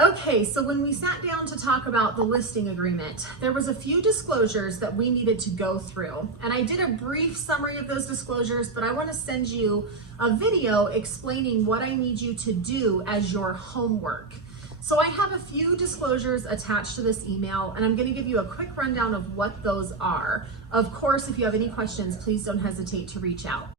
Okay, so when we sat down to talk about the listing agreement, there was a few disclosures that we needed to go through. And I did a brief summary of those disclosures, but I want to send you a video explaining what I need you to do as your homework. So I have a few disclosures attached to this email, and I'm going to give you a quick rundown of what those are. Of course, if you have any questions, please don't hesitate to reach out.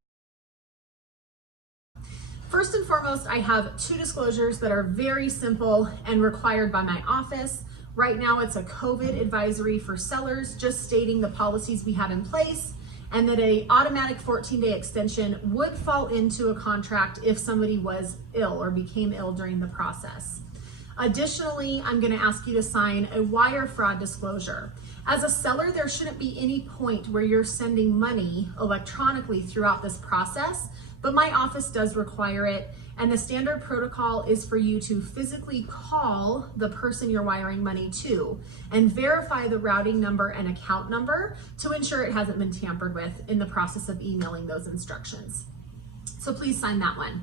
First and foremost, I have two disclosures that are very simple and required by my office. Right now, it's a COVID advisory for sellers, just stating the policies we have in place, and that an automatic 14-day extension would fall into a contract if somebody was ill or became ill during the process. Additionally, I'm going to ask you to sign a wire fraud disclosure. As a seller, there shouldn't be any point where you're sending money electronically throughout this process, but my office does require it, and the standard protocol is for you to physically call the person you're wiring money to and verify the routing number and account number to ensure it hasn't been tampered with in the process of emailing those instructions. So please sign that one.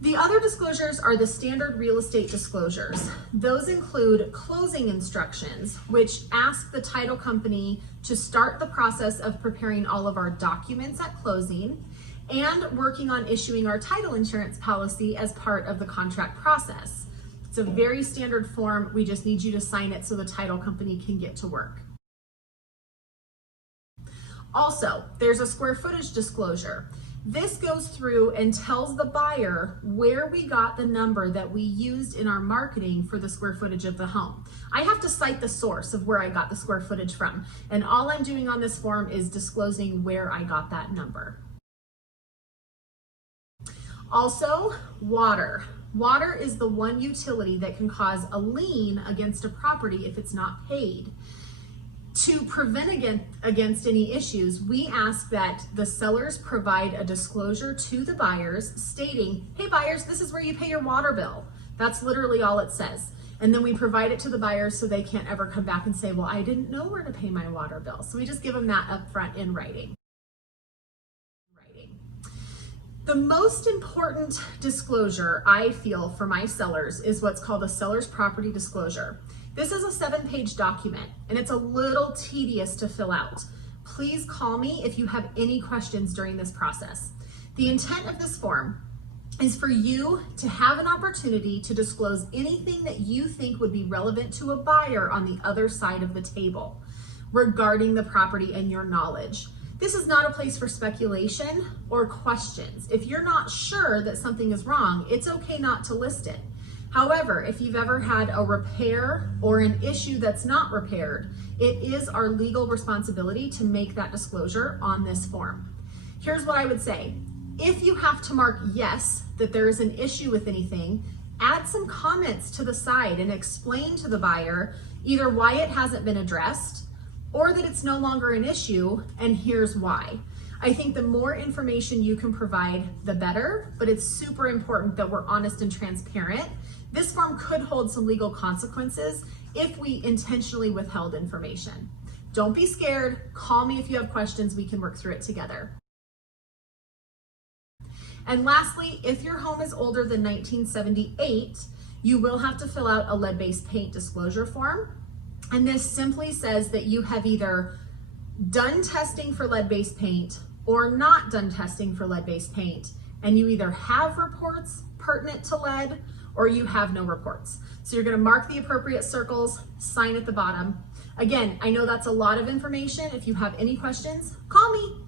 The other disclosures are the standard real estate disclosures. Those include closing instructions, which ask the title company to start the process of preparing all of our documents at closing and working on issuing our title insurance policy as part of the contract process. It's a very standard form. We just need you to sign it so the title company can get to work. Also, there's a square footage disclosure. This goes through and tells the buyer where we got the number that we used in our marketing for the square footage of the home. I have to cite the source of where I got the square footage from, and all I'm doing on this form is disclosing where I got that number. Also, water. Water is the one utility that can cause a lien against a property if it's not paid. To prevent against any issues, we ask that the sellers provide a disclosure to the buyers stating, hey buyers, this is where you pay your water bill. That's literally all it says. And then we provide it to the buyers so they can't ever come back and say, well, I didn't know where to pay my water bill. So we just give them that up front in writing. The most important disclosure I feel for my sellers is what's called a seller's property disclosure. This is a 7-page document, and it's a little tedious to fill out. Please call me if you have any questions during this process. The intent of this form is for you to have an opportunity to disclose anything that you think would be relevant to a buyer on the other side of the table regarding the property and your knowledge. This is not a place for speculation or questions. If you're not sure that something is wrong, it's okay not to list it. However, if you've ever had a repair or an issue that's not repaired, it is our legal responsibility to make that disclosure on this form. Here's what I would say. If you have to mark yes, that there is an issue with anything, add some comments to the side and explain to the buyer either why it hasn't been addressed or that it's no longer an issue and here's why. I think the more information you can provide, the better, but it's super important that we're honest and transparent. This form could hold some legal consequences if we intentionally withheld information. Don't be scared. Call me if you have questions. We can work through it together. And lastly, if your home is older than 1978, you will have to fill out a lead-based paint disclosure form. And this simply says that you have either done testing for lead-based paint or not done testing for lead-based paint, and you either have reports pertinent to lead or you have no reports. So you're gonna mark the appropriate circles, sign at the bottom. Again, I know that's a lot of information. If you have any questions, call me.